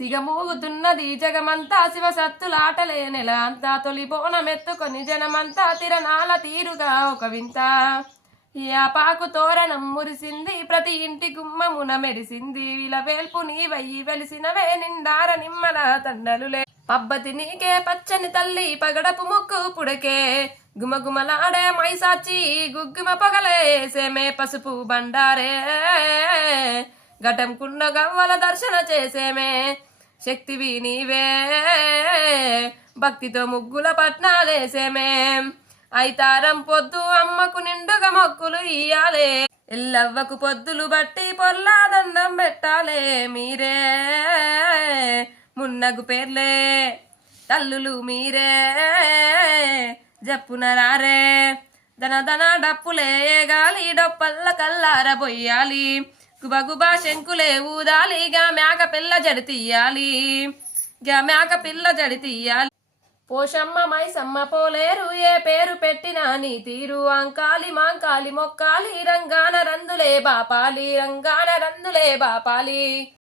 సిగమూగుతున్నది జగమంతా శివసత్తులాటలే నెల అంతా తొలి బోనమెత్తుకొని జనమంతా తిరణాల తీరుగా ఒక వింత యాపాకు తోరణం మురిసింది ప్రతి ఇంటి గుమ్మమున మెరిసింది విలవేల్పు నీవయ్యి వెలిసినవే నిండార నిమ్మల తండలులే పబ్బతి నీకే పచ్చని తల్లి పగడపు ముక్కు పుడకే గుమగుమలాడే మైసాచి గుగ్గుమ పొగలేసేమే పసుపు బండారే ఘటం కుండ గవ్వల దర్శన చేసేమే శక్తివి నీవే భక్తితో ముగ్గుల పట్నాలేసేమే ఐతారం పొద్దు అమ్మకు నిండుగా మొక్కులు ఇయ్యాలే ఎల్లవ్వకు పొద్దులు బట్టి పొల్లా దండం పెట్టాలే మీరే మున్నగు పేర్లే తల్లులు మీరే జప్పున రారే దన దన డప్పులే గాలి డొప్పల్ల కల్లార బొయ్యాలి గుబగుబా శంకులే ఊదాలి గా మేక పిల్ల జడి తీయాలి పోషమ్మ మైసమ్మ పోలేరు ఏ పేరు పెట్టినా నీ తీరు అంకాలి మాంకాలి మొక్కాలి రంగాన రందులే బాపాలి